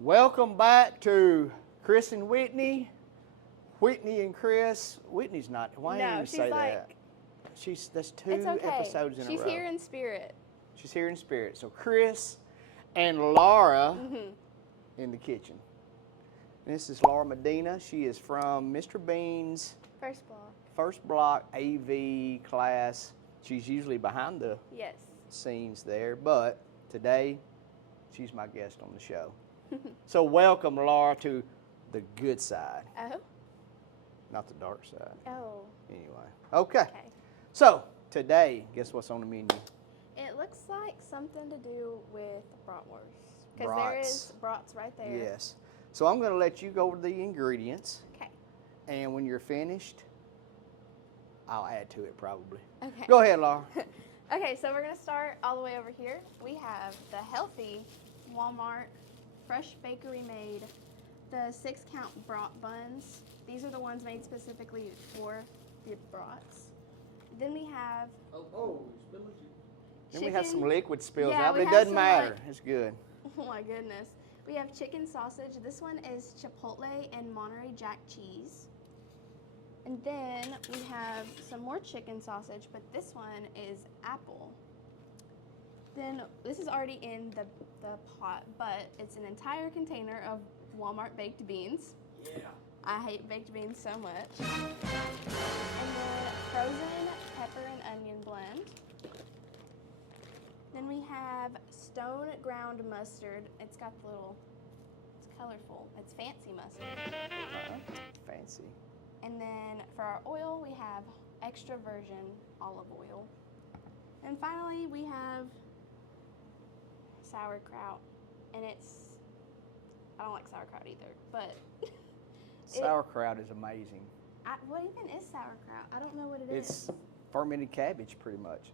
Welcome back to Chris and Whitney. Whitney and Chris. Whitney's not. Why didn't you say that? That's two episodes in a row. She's here in spirit. She's here in spirit. So Chris and Laura in the kitchen. And this is Laura Medina. She is from Mr. Bean's First block AV class. She's usually behind the scenes there, but today she's my guest on the show. So welcome, Laura, to the good side. Oh. Not the dark side. Oh. Anyway. Okay. So today, guess what's on the menu? It looks like something to do with bratwurst. Because there is brats right there. Yes. So I'm going to let you go over the ingredients. Okay. And when you're finished, I'll add to it probably. Okay. Go ahead, Laura. Okay, so we're going to start all the way over here. We have the healthy Walmart fresh bakery made, the 6-count brat buns. These are the ones made specifically for the brats. Then we have Then we have some liquid spills Yeah, out, but we it have doesn't some, matter. It's good. Oh my goodness. We have chicken sausage. This one is chipotle and Monterey Jack cheese. And then we have some more chicken sausage, but this one is apple. Then this is already in the pot, but it's an entire container of Walmart baked beans. Yeah. I hate baked beans so much. And then frozen pepper and onion blend. Then we have stone ground mustard. It's got the little, it's colorful. It's fancy mustard. Fancy. And then for our oil, we have extra virgin olive oil. And finally, we have sauerkraut. And I don't like sauerkraut either, but Sauerkraut is amazing. what even is sauerkraut? I don't know what it is. It's fermented cabbage, pretty much.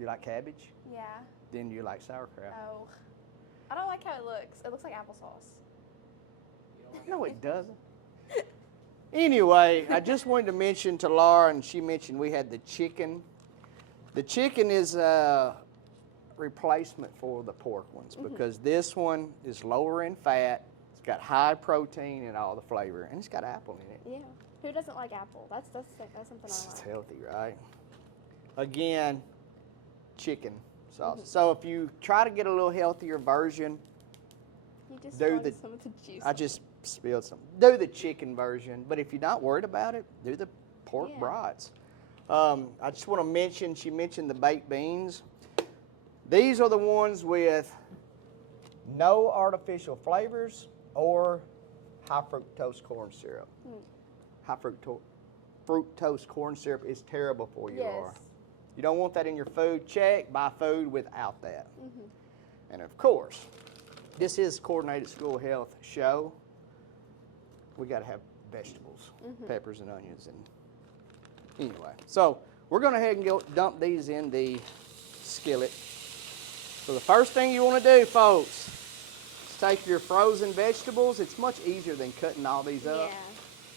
You like cabbage? Yeah. Then you like sauerkraut. Oh. I don't like how it looks. It looks like applesauce. No, it doesn't. Anyway, I just wanted to mention to Laura, and she mentioned we had the chicken. The chicken is a replacement for the pork ones because this one is lower in fat. It's got high protein and all the flavor, and it's got apple in it. Yeah. Who doesn't like apple? That's something I like. It's healthy, right? Again, chicken sauce. So if you try to get a little healthier version, You just do some of the juice. I just spilled some. Do the chicken version, but if you're not worried about it, do the pork brats. I just want to mention, she mentioned the baked beans. These are the ones with no artificial flavors or high fructose corn syrup. High fructose corn syrup is terrible for you, Laura. You don't want that in your food. Check, buy food without that. And of course, this is Coordinated School Health Show. We got to have vegetables, peppers and onions, and anyway. So we're going to head and go dump these in the skillet. So the first thing you want to do, folks, is take your frozen vegetables. It's much easier than cutting all these up. Yeah.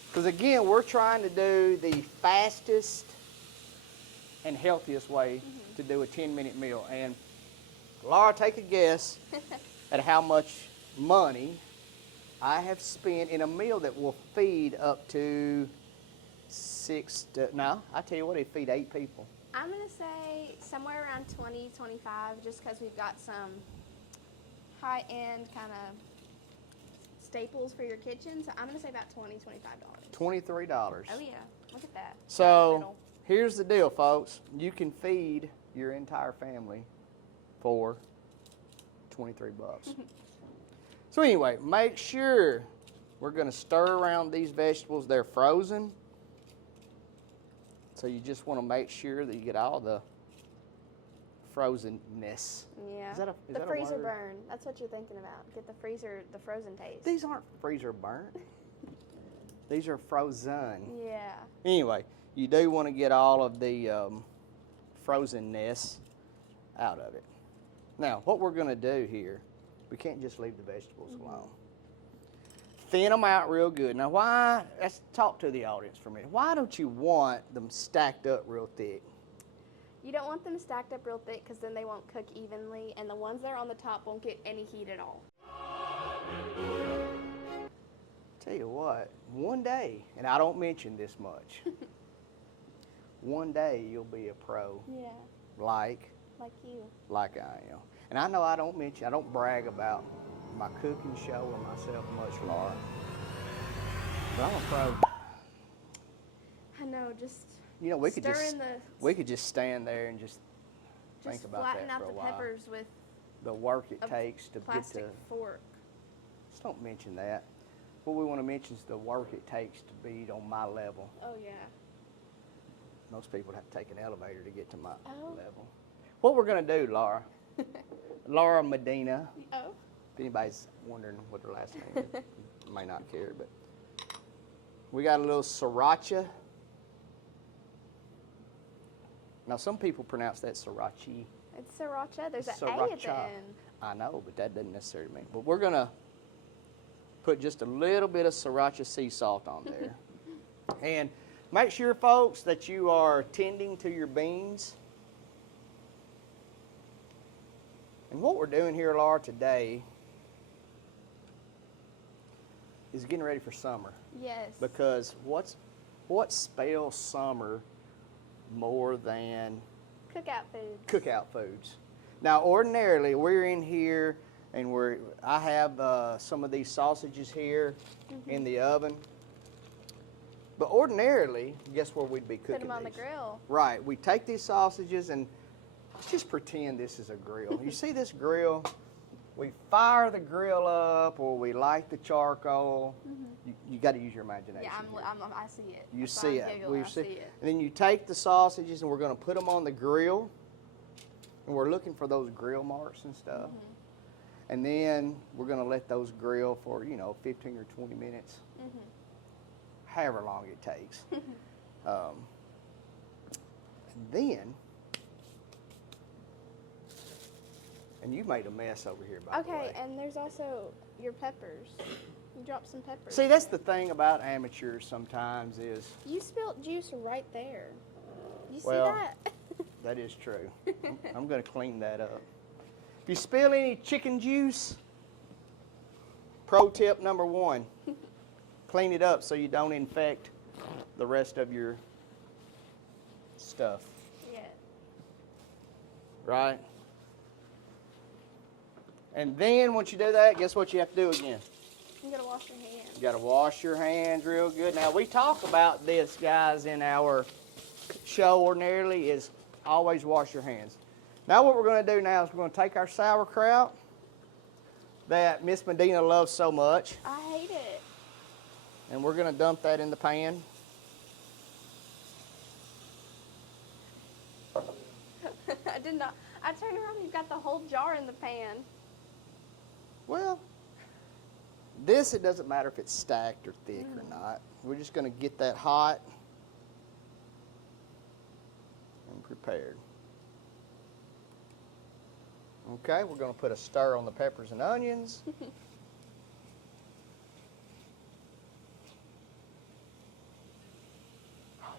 Because again, we're trying to do the fastest and healthiest way to do a 10-minute meal. And Laura, take a guess at how much money I have spent in a meal that will feed up to I tell you what, it feed 8 people. I'm going to say somewhere around 20, 25, just because we've got some high-end kind of staples for your kitchen. So I'm going to say about $20, $25. $23. Oh, yeah. Look at that. So here's the deal, folks. You can feed your entire family for 23 bucks. So anyway, make sure we're going to stir around these vegetables. They're frozen. So you just want to make sure that you get all the frozenness. Yeah. Is that the a freezer word? burn. That's what you're thinking about. Get the frozen taste. These aren't freezer burnt. These are frozen. Yeah. Anyway, you do want to get all of the frozenness out of it. Now, what we're going to do here, we can't just leave the vegetables alone. Thin them out real good. Now, let's talk to the audience for a minute. Why don't you want them stacked up real thick? You don't want them stacked up real thick because then they won't cook evenly, and the ones that are on the top won't get any heat at all. one day, and I don't mention this much, one day you'll be a pro Yeah, like you. I am. And I know I don't brag about my cooking show or myself much, Laura. But I'm a pro. I know, just You know, we could just stand there and just think about flatten that out for a the while. peppers with The work it a takes to get plastic to. fork. Just don't mention that. What we want to mention is the work it takes to be on my level. Oh yeah. Most people have to take an elevator to get to my Oh. level. What we're going to do, Laura, Laura Medina, Oh. if anybody's wondering what her last name is, you may not care, but we got a little sriracha. Now, some people pronounce that sriracha. It's sriracha. There's an A at the Sriracha. end. I know, but that doesn't necessarily mean. But we're going to put just a little bit of sriracha sea salt on there. And make sure, folks, that you are tending to your beans. And what we're doing here, Laura, today is getting ready for summer. Yes. Because what spells summer more than Cookout foods. cookout foods? Now, ordinarily, we're in here and I have some of these sausages here in the oven. But ordinarily, guess where we'd be cooking Put them on these? the grill. Right. We take these sausages and just pretend this is a grill. You see this grill? We fire the grill up or we light the charcoal. You got to use your imagination. Yeah, here. I see it. You That's why see I'm it. giggling. We I see it. And then you take the sausages and we're going to put them on the grill. And we're looking for those grill marks and stuff. And then we're going to let those grill for, 15 or 20 minutes. However long it takes. And then, and you made a mess over here, by the way. Okay, and there's also your peppers. You dropped some peppers. See, that's the thing about amateurs sometimes is, You spilled juice right there. You see Well, that? that is true. I'm going to clean that up. If you spill any chicken juice, pro tip number 1, clean it up so you don't infect the rest of your stuff, Yeah. right? And then once you do that, guess what you have to do again? You gotta wash your hands. You got to wash your hands real good. Now, we talk about this, guys, in our show ordinarily, is always wash your hands. Now, what we're going to do now is we're going to take our sauerkraut that Miss Medina loves so much, I hate it. and we're going to dump that in the pan. I did not. I turned around and you've got the whole jar in the pan. Well, this, it doesn't matter if it's stacked or thick or not. We're just going to get that hot and prepared. Okay, we're going to put a stir on the peppers and onions.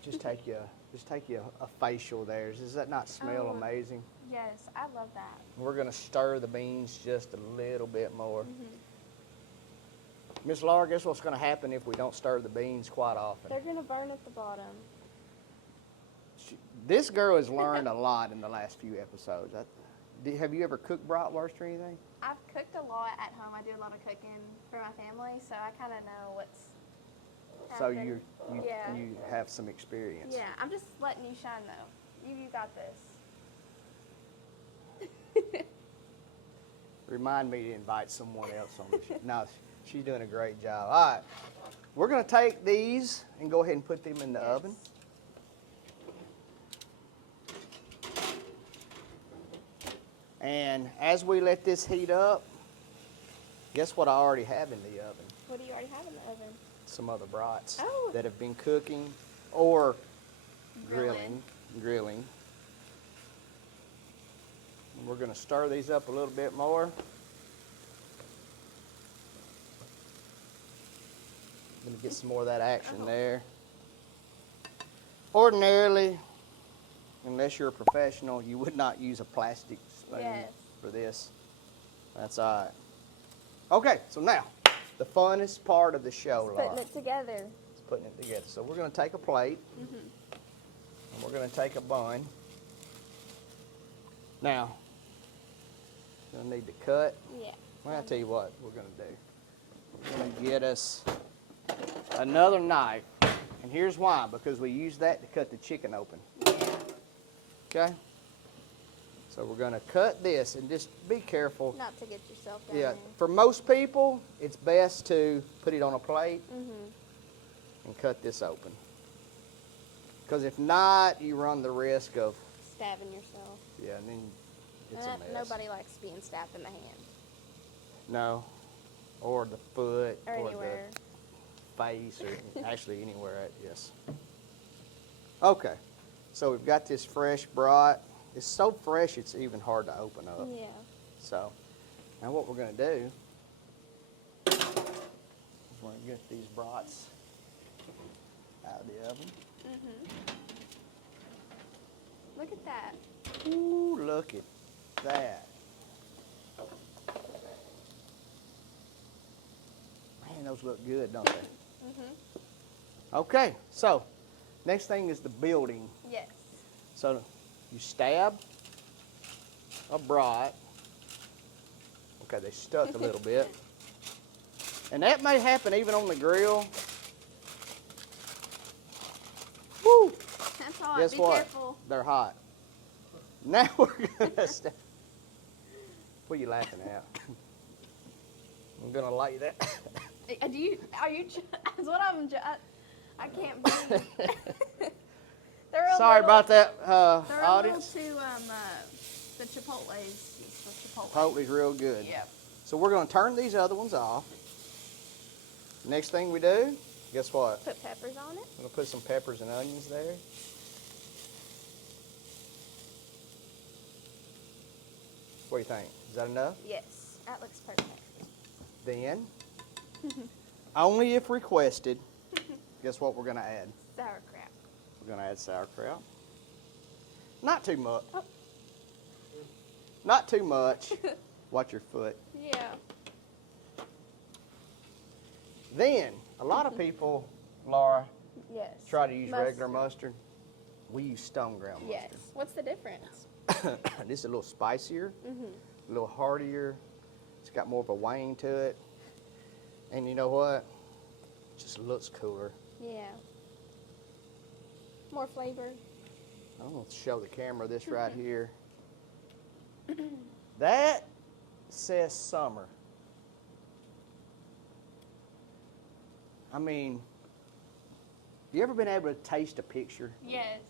Just take you a facial there. Does that not smell Oh. amazing? Yes, I love that. We're going to stir the beans just a little bit more. Miss Laura, guess what's going to happen if we don't stir the beans quite often? They're gonna burn at the bottom. This girl has learned a lot in the last few episodes. Have you ever cooked bratwurst or anything? I've cooked a lot at home. I do a lot of cooking for my family, so I kind of know what's So happened. Yeah. you have some experience. Yeah, I'm just letting you shine though. You got this. Remind me to invite someone else on the show. No, she's doing a great job. All right, we're going to take these and go ahead and put them in the oven. And as we let this heat up, guess what I already have in the oven? What do you already have in the oven? Some other brats Oh. that have been cooking or Grilling. grilling. And we're going to stir these up a little bit more. I'm going to get some more of that action there. Ordinarily, unless you're a professional, you would not use a plastic spoon Yes. for this. That's all right. Okay, so now the funnest part of the show, Just Laura. putting it together. It's putting it together. So we're going to take a plate, and we're going to take a bun. Now, going to need to cut. Yeah. Well, I'll tell you what we're going to do. We're going to get us another knife. And here's why, because we use that to cut the chicken open. Okay? So we're going to cut this, and just be careful. Not to get yourself down Yeah, there. for most people, it's best to put it on a plate and cut this open. Because if not, you run the risk of, Stabbing yourself. yeah, and then it's a mess. Nobody likes being stabbed in the hand. No, or the foot, Or or anywhere. the face, or actually anywhere, yes. Okay, so we've got this fresh brat. It's so fresh, it's even hard to open up. Yeah. So, now what we're going to do is we're going to get these brats out of the oven. Look at that. Ooh, look at that. Man, those look good, don't they? Okay, so next thing is the building. Yes. So you stab a brat. Okay, they stuck a little bit. And that may happen even on the grill. Woo! That's hot. Guess Be what? careful. They're hot. Now we're gonna stab. What are you laughing at? I'm gonna light that. Are you? That's what I'm. I can't breathe. They're a Sorry little, about that, They're audience. a little too the Chipotle's. The Chipotle. Chipotle's real good. Yep. So we're gonna turn these other ones off. Next thing we do, guess what? Put peppers on it. I'm gonna put some peppers and onions there. What do you think? Is that enough? Yes. That looks perfect. Then, only if requested, guess what we're gonna add? Sauerkraut. We're gonna add sauerkraut. Not too much. Oh. Not too much. Watch your foot. Yeah. Then, a lot of people, Laura, Yes. try to use regular mustard. We use stone ground Yes. What's the difference? mustard. This is a little spicier, a little heartier. It's got more of a wang to it. And you know what? It just looks cooler. Yeah. More flavor. I'm going to show the camera this right here. That says summer. I mean, you ever been able to taste a picture Yes.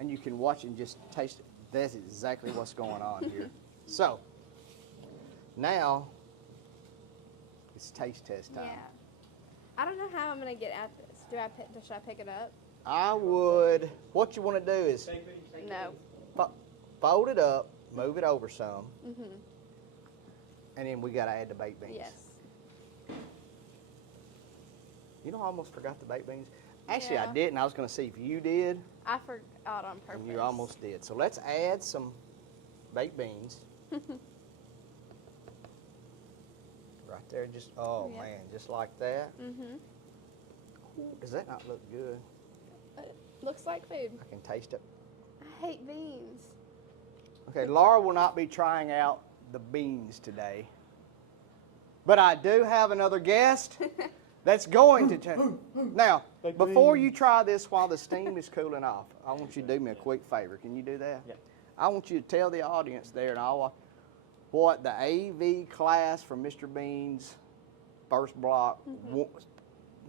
and you can watch and just taste it? That's exactly what's going on here. So, now it's taste test time. Yeah. I don't know how I'm gonna get at this. Should I pick it up? I would, what you want to do is No. fold it up, move it over some, and then we got to add the baked beans. Yes. You know, I almost forgot the baked beans. Actually, I Yeah. didn't. I was going to see if you did, I forgot on purpose. and you almost did. So let's add some baked beans. Right there, just, oh Yep. man, just like that. Mm-hmm. Does that not look good? Looks like food. I can taste it. I hate beans. Okay, Laura will not be trying out the beans today. But I do have another guest that's going to try. Now, before you try this while the steam is cooling off, I want you to do me a quick favor. Can you do that? Yeah. I want you to tell the audience there and all what the AV class from Mr. Bean's first block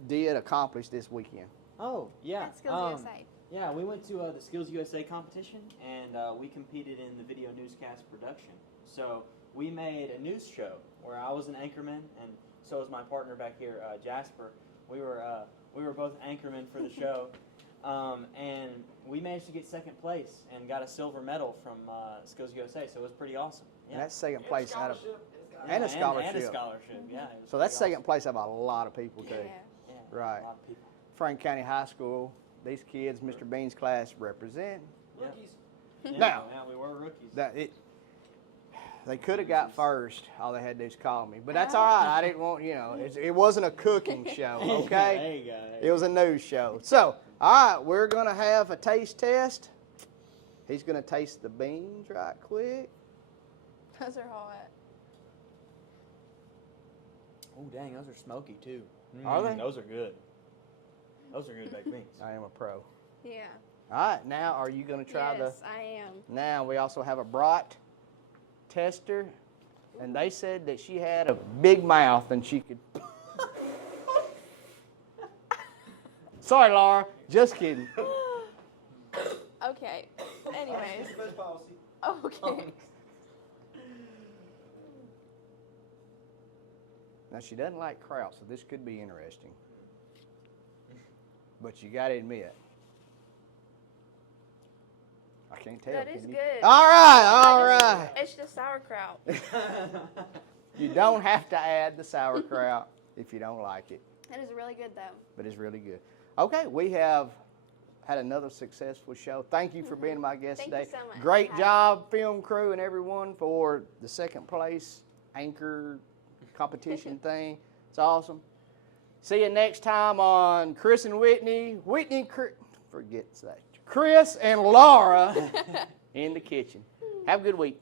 did accomplish this weekend. Oh, yeah. That's Skills USA. Yeah, we went to the Skills USA competition, and we competed in the video newscast production. So we made a news show where I was an anchorman, and so was my partner back here, Jasper. We were both anchormen for the show, and we managed to get second place and got a silver medal from Skills USA. So it was pretty awesome. Yeah. And that's second place out of, Yeah, and a scholarship. And a scholarship. Yeah. It was So that's pretty second place out of a lot of people too. Yeah. Yeah, Right. A lot of people. Frank County High School, these kids, Mr. Bean's class represent. Yeah. Now- Yeah, we were rookies. They could have got first. All they had to do is call me. But that's all right. I didn't want, it wasn't a cooking show, okay? There you go. It was a news show. So, all right, we're going to have a taste test. He's going to taste the beans right quick. Those are hot. Oh, dang, those are smoky, too. Are they? Those are good. Those are good baked beans. I am a pro. Yeah. All right, now are you going to try Yes, I am. Now we also have a brat tester, and they said that she had a big mouth and she could. Sorry, Laura. Just kidding. Okay. Anyways. Okay. Now she doesn't like kraut, so this could be interesting. But you got to admit, I can't tell. That is can you? good. All right. It's just sauerkraut. You don't have to add the sauerkraut if you don't like it, It is really good though. but it's really good. Okay, we have had another successful show. Thank you for being my guest Thank today. you so much. Great job, film crew and everyone, for the second place anchor competition thing. It's awesome. See you next time on Chris and Whitney. Chris and Laura in the kitchen. Have a good week.